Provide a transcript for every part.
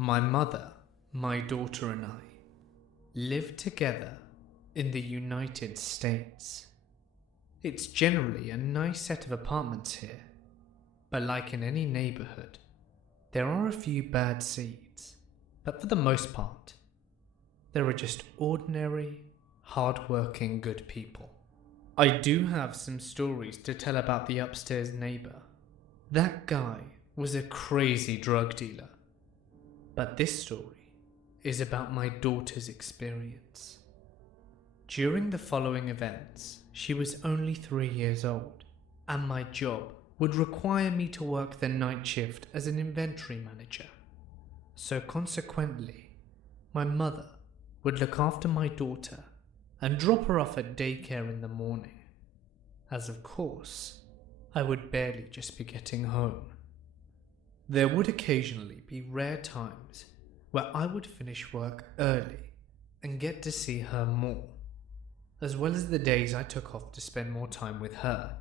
My mother, my daughter and I live together in the United States. It's generally a nice set of apartments here, but like in any neighborhood, there are a few bad seeds, but for the most part, there are just ordinary, hard-working good people. I do have some stories to tell about the upstairs neighbor. That guy was a crazy drug dealer. But this story is about my daughter's experience. During the following events, she was only 3 years old, and my job would require me to work the night shift as an inventory manager. So consequently, my mother would look after my daughter and drop her off at daycare in the morning, as of course, I would barely just be getting home. There would occasionally be rare times where I would finish work early and get to see her more, as well as the days I took off to spend more time with her.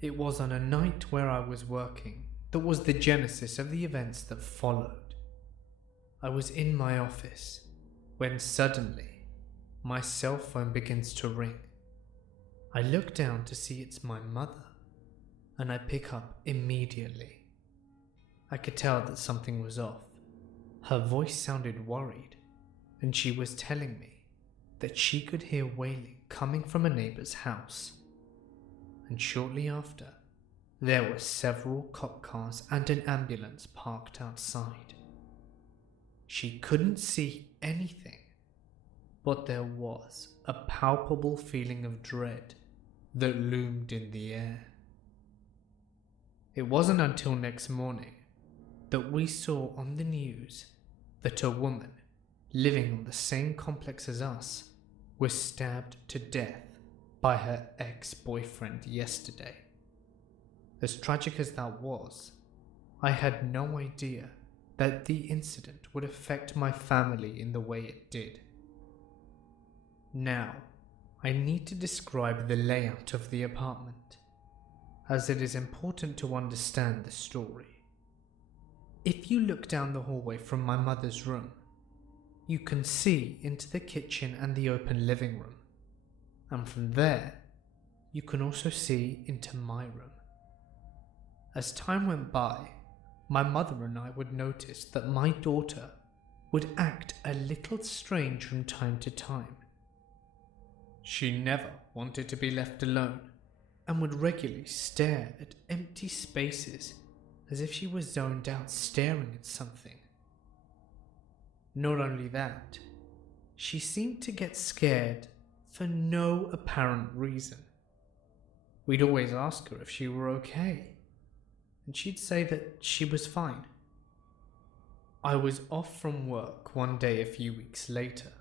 It was on a night where I was working that was the genesis of the events that followed. I was in my office when suddenly my cell phone begins to ring. I look down to see it's my mother, and I pick up immediately. I could tell that something was off. Her voice sounded worried, and she was telling me that she could hear wailing coming from a neighbor's house. And shortly after, there were several cop cars and an ambulance parked outside. She couldn't see anything, but there was a palpable feeling of dread that loomed in the air. It wasn't until next morning that we saw on the news that a woman living on the same complex as us was stabbed to death by her ex-boyfriend yesterday. As tragic as that was, I had no idea that the incident would affect my family in the way it did. Now, I need to describe the layout of the apartment, as it is important to understand the story. If you look down the hallway from my mother's room, you can see into the kitchen and the open living room, and from there, you can also see into my room. As time went by, my mother and I would notice that my daughter would act a little strange from time to time. She never wanted to be left alone and would regularly stare at empty spaces as if she was zoned out staring at something. Not only that, she seemed to get scared for no apparent reason. We'd always ask her if she were okay, and she'd say that she was fine. I was off from work one day a few weeks later,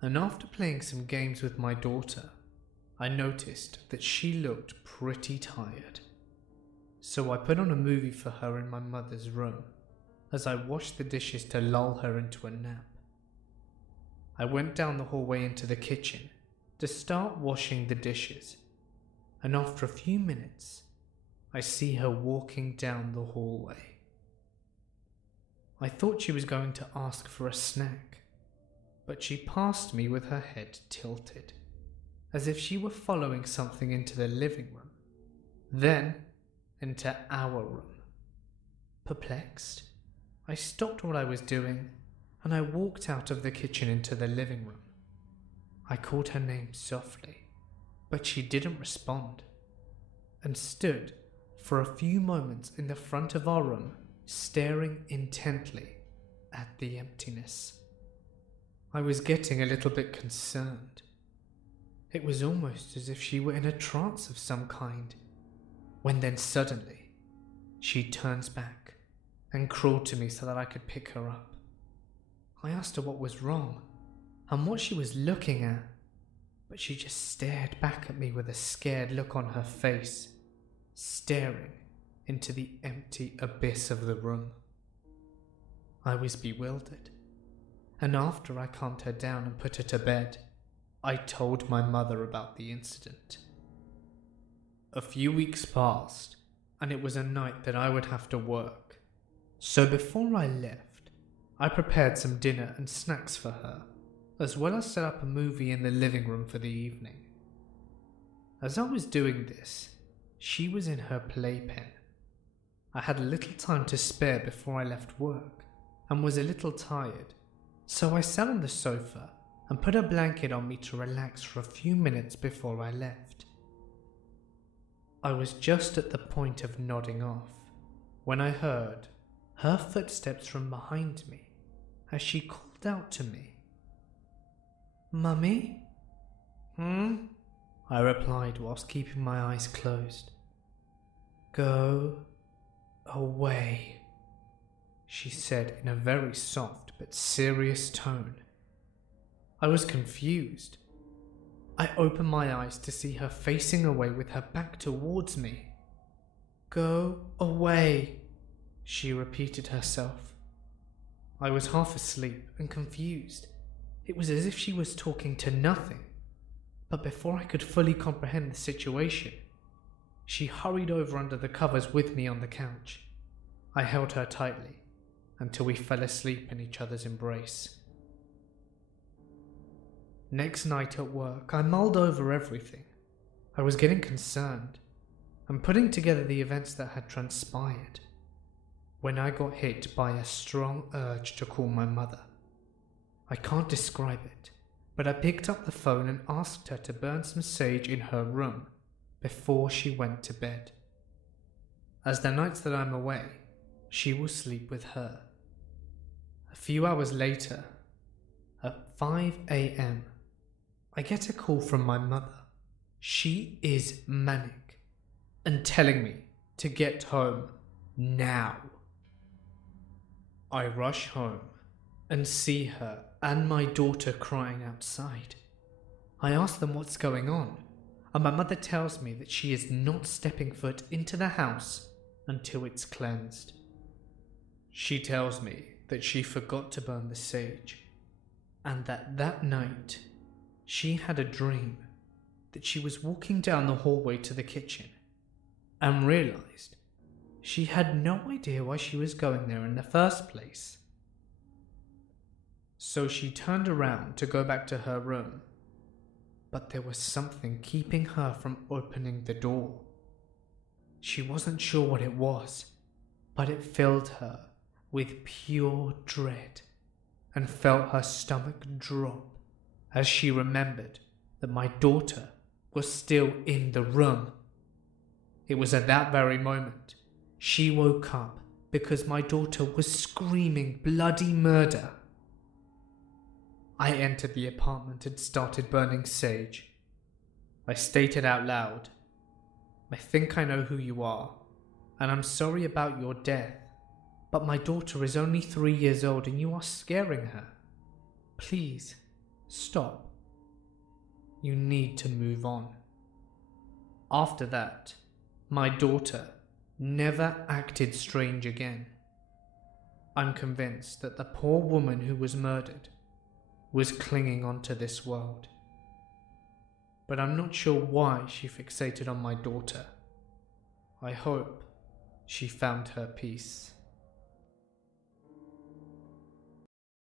and after playing some games with my daughter, I noticed that she looked pretty tired. So I put on a movie for her in my mother's room as I washed the dishes to lull her into a nap. I went down the hallway into the kitchen to start washing the dishes, and after a few minutes, I see her walking down the hallway. I thought she was going to ask for a snack, but she passed me with her head tilted, as if she were following something into the living room, then into our room. Perplexed, I stopped what I was doing and I walked out of the kitchen into the living room. I called her name softly, but she didn't respond, and stood for a few moments in the front of our room, staring intently at the emptiness. I was getting a little bit concerned. It was almost as if she were in a trance of some kind, when then suddenly she turns back and crawled to me so that I could pick her up. I asked her what was wrong and what she was looking at, but she just stared back at me with a scared look on her face, staring into the empty abyss of the room. I was bewildered, and after I calmed her down and put her to bed, I told my mother about the incident. A few weeks passed, and it was a night that I would have to work. So before I left, I prepared some dinner and snacks for her, as well as set up a movie in the living room for the evening. As I was doing this, she was in her playpen. I had a little time to spare before I left work and was a little tired, so I sat on the sofa and put a blanket on me to relax for a few minutes before I left. I was just at the point of nodding off when I heard her footsteps from behind me as she called out to me. "Mummy?" I replied whilst keeping my eyes closed. "Go away," she said in a very soft but serious tone. I was confused. I opened my eyes to see her facing away with her back towards me. "Go away," she repeated herself. I was half asleep and confused. It was as if she was talking to nothing. But before I could fully comprehend the situation, she hurried over under the covers with me on the couch. I held her tightly until we fell asleep in each other's embrace. Next night at work, I mulled over everything. I was getting concerned and putting together the events that had transpired when I got hit by a strong urge to call my mother. I can't describe it, but I picked up the phone and asked her to burn some sage in her room before she went to bed. As the nights that I'm away, she will sleep with her. A few hours later, at 5 a.m., I get a call from my mother. She is manic and telling me to get home now. I rush home and see her and my daughter crying outside. I ask them what's going on, and my mother tells me that she is not stepping foot into the house until it's cleansed. She tells me that she forgot to burn the sage, and that night she had a dream that she was walking down the hallway to the kitchen and realized she had no idea why she was going there in the first place. So she turned around to go back to her room, but there was something keeping her from opening the door. She wasn't sure what it was, but it filled her with pure dread and felt her stomach drop as she remembered that my daughter was still in the room. It was at that very moment she woke up because my daughter was screaming bloody murder. I entered the apartment and started burning sage. I stated out loud, "I think I know who you are, and I'm sorry about your death, but my daughter is only 3 years old and you are scaring her. Please, stop. You need to move on." After that, my daughter never acted strange again. I'm convinced that the poor woman who was murdered was clinging onto this world. But I'm not sure why she fixated on my daughter. I hope she found her peace.